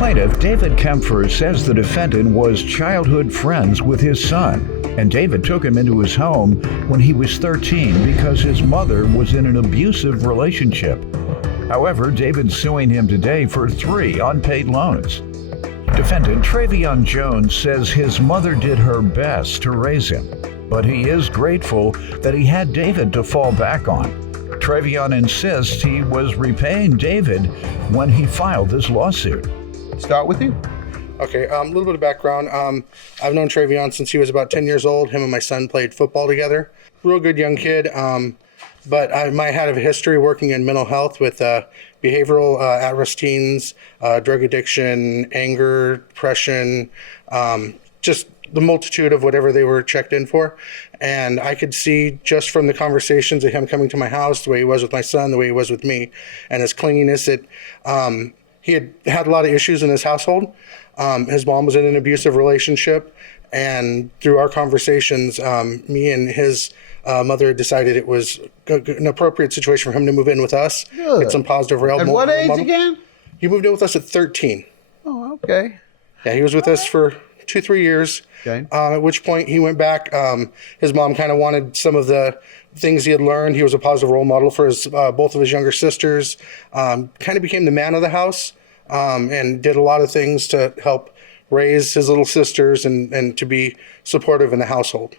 plaintiff, David Kempfer, says the defendant was childhood friends with his son, and David took him into his home when he was 13 because his mother was in an abusive relationship. However, David's suing him today for 3 unpaid loans. Defendant Trevion Jones says his mother did her best to raise him, but he is grateful that he had David to fall back on. Trevion insists he was repaying David when he filed this lawsuit. Start with you. Okay, a little bit of background. I've known Trevion since he was about 10 years old. Him and my son played football together. Real good young kid, but I might have a history working in mental health with behavioral at-risk teens, drug addiction, anger, depression, just the multitude of whatever they were checked in for. And I could see just from the conversations of him coming to my house, the way he was with my son, the way he was with me, and his clinginess, that he had a lot of issues in his household. His mom was in an abusive relationship, and through our conversations, me and his mother decided it was an appropriate situation for him to move in with us. Good. Get some positive role At model. what age again? He moved in with us at 13. Oh, okay. Yeah, he was with us for 2-3 years. Okay. At which point he went back. His mom kind of wanted some of the things he had learned. He was a positive role model for his both of his younger sisters. Kind of became the man of the house, and did a lot of things to help raise his little sisters and to be supportive in the household.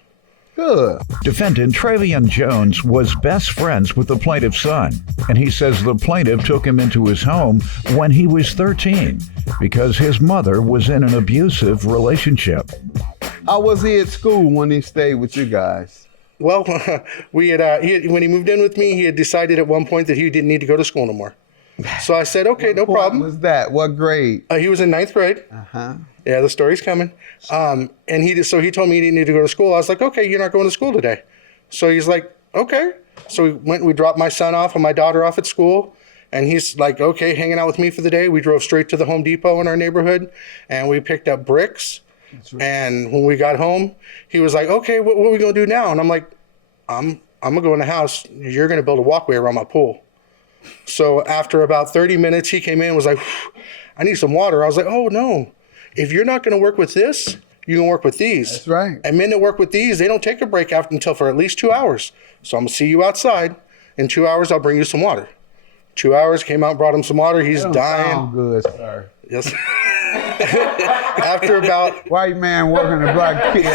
Good. Defendant Trevion Jones was best friends with the plaintiff's son, and he says the plaintiff took him into his home when he was 13 because his mother was in an abusive relationship. How was he at school when he stayed with you guys? Well, when he moved in with me, he had decided at one point that he didn't need to go to school no more. So I said, okay, no problem. What was that? What grade? He was in 9th grade. Uh-huh. Yeah, the story's coming. And he told me he didn't need to go to school. I was like, okay, you're not going to school today. So he's like, okay. So we dropped my son off and my daughter off at school. And he's like, okay, hanging out with me for the day. We drove straight to the Home Depot in our neighborhood and we picked up bricks. Right. And when we got home, he was like, okay, what are we going to do now? And I'm like, I'm going to go in the house. You're going to build a walkway around my pool. So after about 30 minutes, he came in and was like, I need some water. I was like, oh, no. If you're not going to work with this, you're going to work with these. That's right. And men that work with these, they don't take a break until for at least 2 hours. So I'm going to see you outside. In 2 hours, I'll bring you some water. 2 hours, came out, brought him some water. He's dying. Sound good, sir. Yes. After about... White man working a black kid.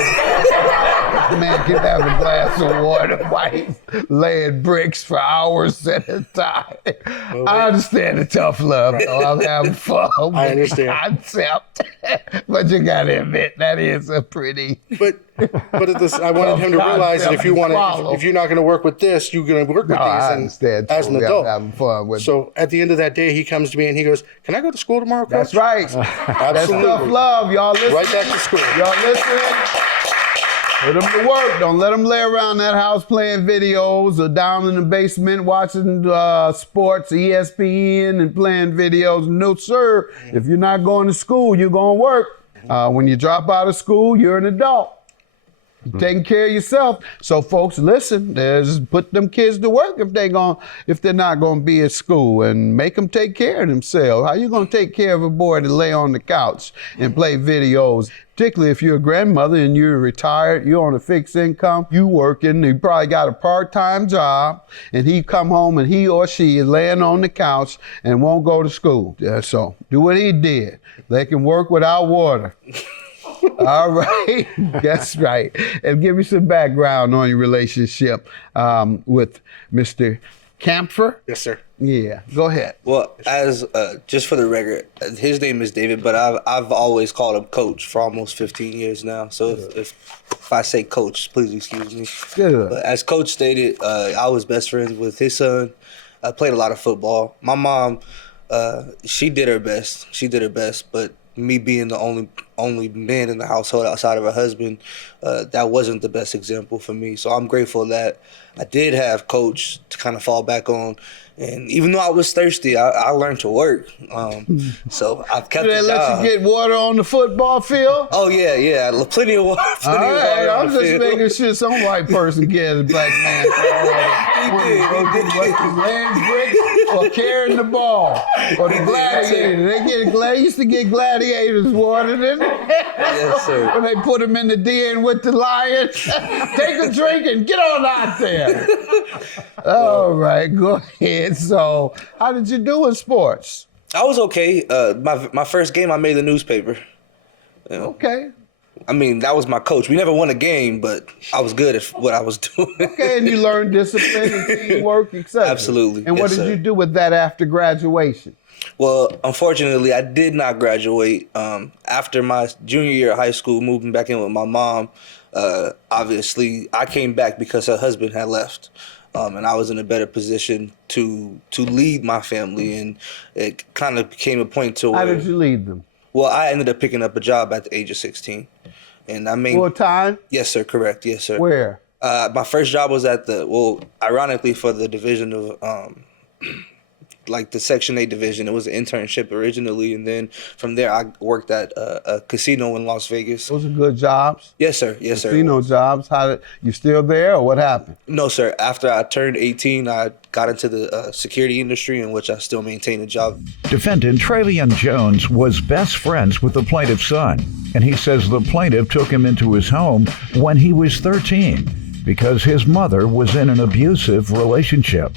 Man can have a glass of water while he's laying bricks for hours at a time. I understand the tough love, though. I'm having fun with I understand. the concept. But you got to admit, that is a pretty... But I wanted him to realize that if you're not going to work with this, you're going to work with these I understand. as an adult. I'm having fun with So at the end of that day, he comes to me and he goes, can I go to school tomorrow, Coach? That's right. That's tough love. Y'all listen. Right back to school. Y'all listening? Put them to work. Don't let them lay around that house playing videos or down in the basement watching sports, ESPN, and playing videos. No, sir. If you're not going to school, you're going to work. When you drop out of school, you're an adult. You're taking care of yourself. So, folks, listen. Just put them kids to work if they're not going to be at school, and make them take care of themselves. How you going to take care of a boy to lay on the couch and play videos? Particularly if you're a grandmother and you're retired, you're on a fixed income, you working, you probably got a part-time job, and he come home and he or she is laying on the couch and won't go to school. So do what he did. They can work without water. All right, that's right. And give me some background on your relationship with Mr. Kempfer. Yes, sir. Yeah, go ahead. Well, as just for the record, his name is David, but I've always called him Coach for almost 15 years now. So if I say Coach, please excuse me. Good. But as Coach stated, I was best friends with his son. I played a lot of football. My mom, she did her best. But me being the only man in the household outside of her husband, that wasn't the best example for me. So I'm grateful that I did have Coach to kind of fall back on. And even though I was thirsty, I learned to work. So I've kept the job. Did they let you get water on the football field? Oh, yeah. Plenty of water. All right, I'm just making sure some white person gets a black man. He did. Land bricks or carrying the ball or the gladiator. They used to get gladiators water, didn't they? Yes, sir. When they put them in the den with the lions. Take a drink and get on out there. All right, go ahead. So, how did you do in sports? I was okay. My first game, I made the newspaper. You know? Okay. I mean, that was my coach. We never won a game, but I was good at what I was doing. Okay, and you learned discipline and teamwork, etc. Absolutely. And what Yes, did sir. you do with that after graduation? Well, unfortunately, I did not graduate. After my junior year of high school, moving back in with my mom, obviously, I came back because her husband had left. And I was in a better position to lead my family. And it kind of became a point to How where... did you lead them? Well, I ended up picking up a job at the age of 16. And I mean... Full time? Yes, sir. Correct. Yes, sir. Where? My first job was at ironically for the division of, like the Section 8 division. It was an internship originally, and then from there I worked at a casino in Las Vegas. Those are good jobs. Yes, sir. Yes, sir. Casino jobs. You still there, or what happened? No, sir. After I turned 18, I got into the security industry, in which I still maintain a job. Defendant Trevion Jones was best friends with the plaintiff's son, and he says the plaintiff took him into his home when he was 13 because his mother was in an abusive relationship.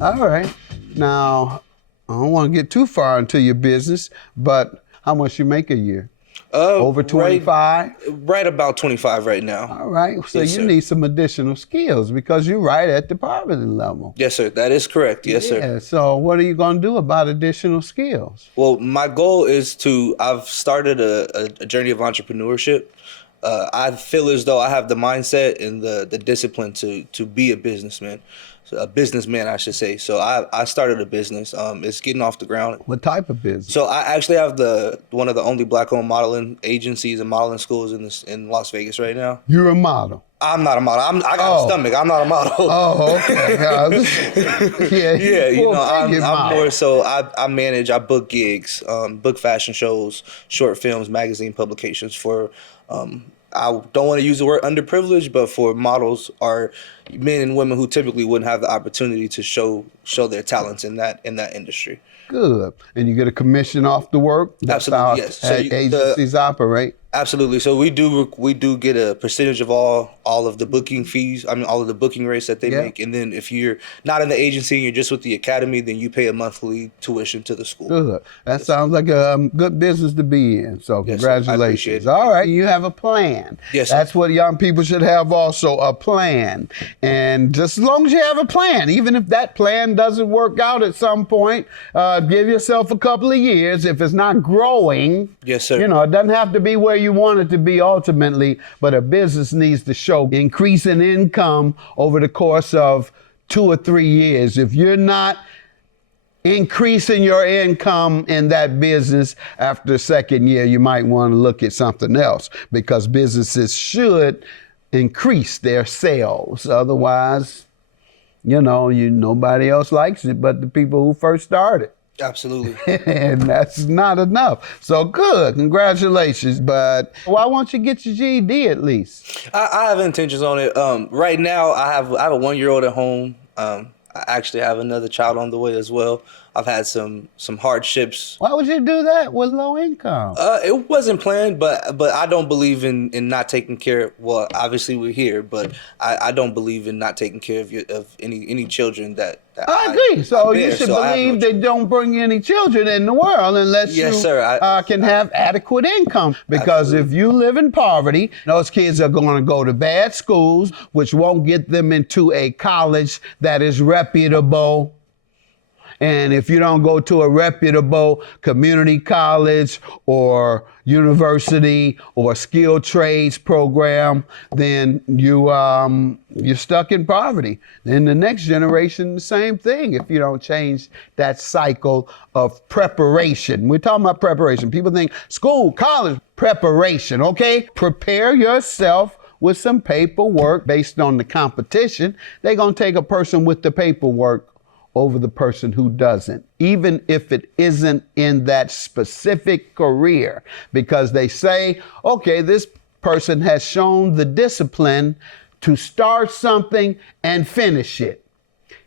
All right. Now, I don't want to get too far into your business, but how much you make a year? Over 25? Right about 25 right now. All right. So Yes, you sir. need some additional skills because you're right at the poverty level. Yes, sir. That is correct. Yes, sir. Yeah. So what are you going to do about additional skills? Well, my goal is I've started a journey of entrepreneurship. I feel as though I have the mindset and the discipline to be a businessman. A businessman, I should say. So I started a business. It's getting off the ground. What type of business? So I actually have one of the only black-owned modeling agencies and modeling schools in Las Vegas right now. You're a model. I'm not a model. I got a stomach. I'm not a model. Oh, okay. Yeah, you know, I'm model. more so. I book gigs, book fashion shows, short films, magazine publications for. I don't want to use the word underprivileged, but for models are men and women who typically wouldn't have the opportunity to show their talents in that industry. Good. And you get a commission off the work? That's Absolutely, how yes. So agencies operate. Absolutely. So we do get a percentage of all of the booking fees. I mean, all of the booking rates that they make. And then if you're not in the agency and you're just with the academy, then you pay a monthly tuition to the school. Good. That sounds like a good business to be in. So Yes, sir. I appreciate congratulations. it. All right. You have a plan. Yes, sir. That's what young people should have also, a plan. And just as long as you have a plan, even if that plan doesn't work out at some point, give yourself a couple of years. If it's not growing, Yes, sir. You know, it doesn't have to be where you want it to be ultimately, but a business needs to show increase in income over the course of 2 or 3 years. If you're not increasing your income in that business after the second year, you might want to look at something else, because businesses should increase their sales. Otherwise, nobody else likes it but the people who first started. Absolutely. And that's not enough. So good, congratulations. But why won't you get your GED at least? I have intentions on it. Right now, I have a 1-year-old at home. I actually have another child on the way as well. I've had some hardships. Why would you do that with low income? It wasn't planned, but I don't believe in not taking care. Well, obviously we're here, but I don't believe in not taking care of any children that I agree. So you bear. should So I have believe no they don't bring any children in the world unless Yes, you sir. can have adequate income. Because if you live in poverty, those kids are going to go to bad schools, which won't get them into a college that is reputable. And if you don't go to a reputable community college or university or skilled trades program, then you're stuck in poverty. Then the next generation, the same thing if you don't change that cycle of preparation. We're talking about preparation. People think school, college, preparation, okay? Prepare yourself with some paperwork based on the competition. They're going to take a person with the paperwork over the person who doesn't, even if it isn't in that specific career, because they say, okay, this person has shown the discipline to start something and finish it.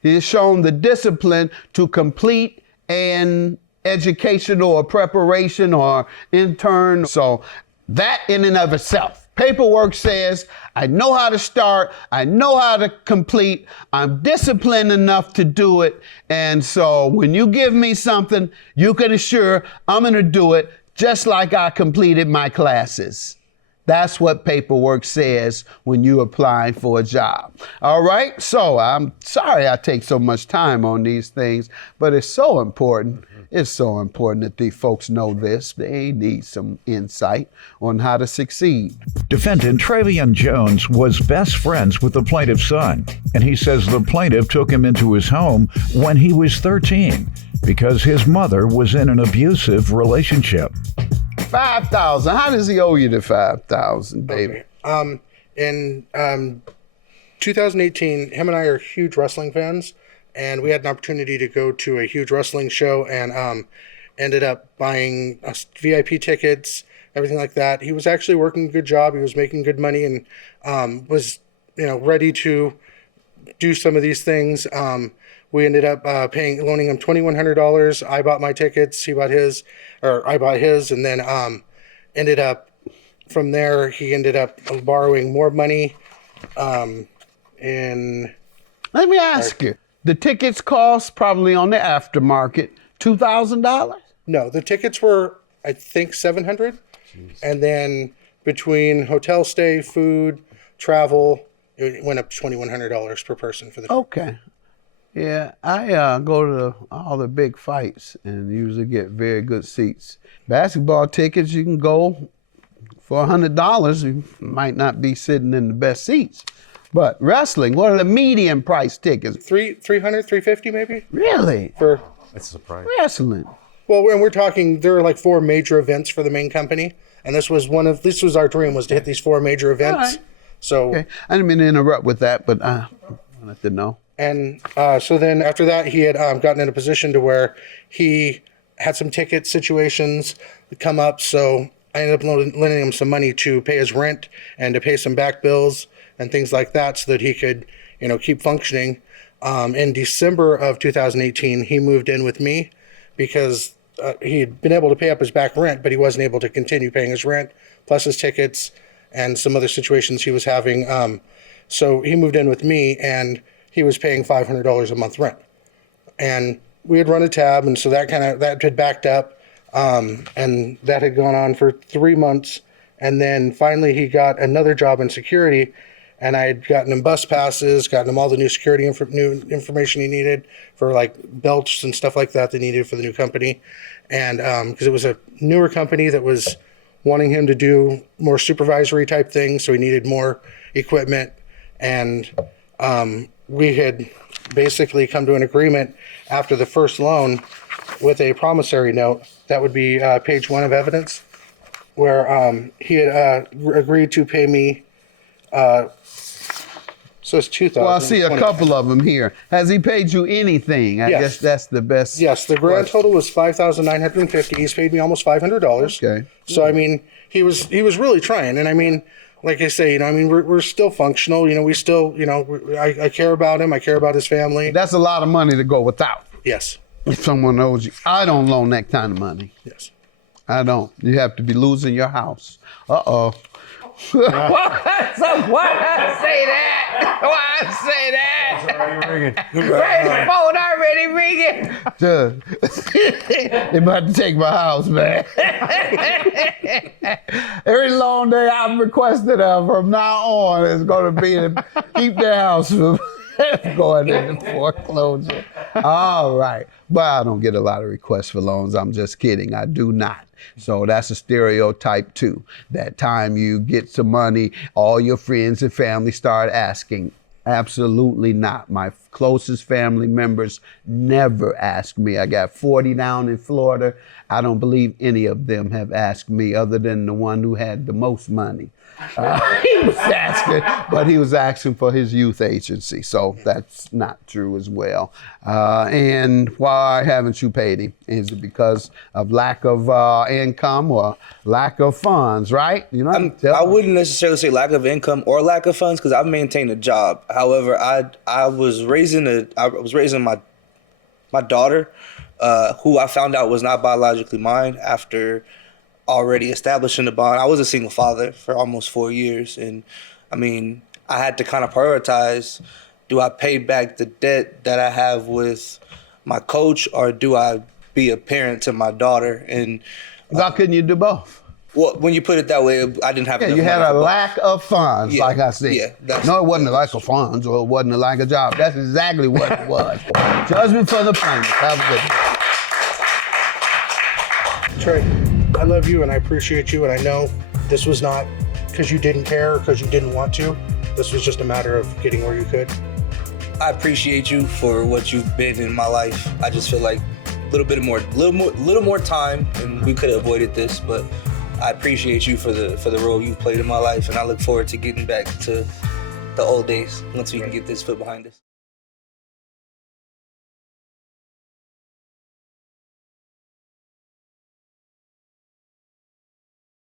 He has shown the discipline to complete an educational or preparation or intern. So that in and of itself. Paperwork says, I know how to start, I know how to complete, I'm disciplined enough to do it. And so when you give me something, you can assure I'm gonna do it just like I completed my classes. That's what paperwork says when you apply for a job. All right, so I'm sorry I take so much time on these things, but it's so important. It's so important that these folks know this. They need some insight on how to succeed. Defendant Trevion Jones was best friends with the plaintiff's son, and he says the plaintiff took him into his home when he was 13 because his mother was in an abusive relationship. $5,000. How does he owe you the $5,000, baby? Okay. In 2018, him and I are huge wrestling fans, and we had an opportunity to go to a huge wrestling show, and ended up buying VIP tickets, everything like that. He was actually working a good job. He was making good money, and was ready to do some of these things. We ended up loaning him $2,100. I bought my tickets. He bought his, or I bought his, and then ended up from there. He ended up borrowing more money. Let me ask you, the tickets cost probably on the aftermarket $2,000? No, the tickets were I think $700, and then between hotel stay, food, travel, it went up to $2,100 per person for the trip. Okay. Yeah, I go to all the big fights and usually get very good seats. Basketball tickets, you can go for $100. You might not be sitting in the best seats. But wrestling, what are the medium price tickets? $300, $350 maybe? Really? That's a surprise. Wrestling. Well, and we're talking, there are like 4 major events for the main company. And this was our dream, was to hit these 4 major events. All right. So, okay. I didn't mean to interrupt with that, but I wanted to know. And so then after that, he had gotten in a position to where he had some ticket situations come up. So I ended up lending him some money to pay his rent and to pay some back bills and things like that so that he could, keep functioning. In December of 2018, he moved in with me because he had been able to pay up his back rent, but he wasn't able to continue paying his rent, plus his tickets and some other situations he was having. So he moved in with me, and he was paying $500 a month rent. And we had run a tab, and so that had backed up, and that had gone on for 3 months. And then finally he got another job in security, and I had gotten him bus passes, gotten him all the new security new information he needed for like belts and stuff like that they needed for the new company. And because it was a newer company that was wanting him to do more supervisory type things, so he needed more equipment. And we had basically come to an agreement after the first loan with a promissory note. That would be page 1 of evidence, where he had agreed to pay me. So it's $2,000. Well, I see a couple of them here. Has he paid you anything? I guess that's the best. Yes, the grand total was $5,950. He's paid me almost $500. Okay. So I mean, he was really trying, and I mean, like I say, we're still functional. We still, I care about him. I care about his family. That's a lot of money to go without. Yes. If someone owes you, I don't loan that kind of money. Yes. I don't. You have to be losing your house. Uh-oh. Why I say that? Why I say that? It's already ringing. The phone already ringing. They about to take my house, man. Every loan day I've requested from now on is going to be to keep their house from going into foreclosure. All right. But I don't get a lot of requests for loans. I'm just kidding. I do not. So that's a stereotype too. That time you get some money, all your friends and family start asking. Absolutely not. My closest family members never ask me. I got 40 down in Florida. I don't believe any of them have asked me other than the one who had the most money. He was asking, but he was asking for his youth agency. So that's not true as well. And why haven't you paid him? Is it because of lack of income or lack of funds, right? I wouldn't necessarily say lack of income or lack of funds because I've maintained a job. However, I was raised raising my daughter, who I found out was not biologically mine after already establishing the bond. I was a single father for almost 4 years, and I mean, I had to kind of prioritize: do I pay back the debt that I have with my coach, or do I be a parent to my daughter? And Why couldn't you do both? well, when you put it that way, I didn't have. Yeah, enough you had money a for both. lack of funds, Yeah, like I said. yeah, No, it wasn't a lack of funds, or it wasn't a lack of job. That's exactly what it was. Judgment for the plaintiff. Have a good day. Trey, I love you and I appreciate you, and I know this was not because you didn't care or because you didn't want to. This was just a matter of getting where you could. I appreciate you for what you've been in my life. I just feel like a little more time, and we could have avoided this. But I appreciate you for the role you've played in my life, and I look forward to getting back to the old days once we can get this foot behind us.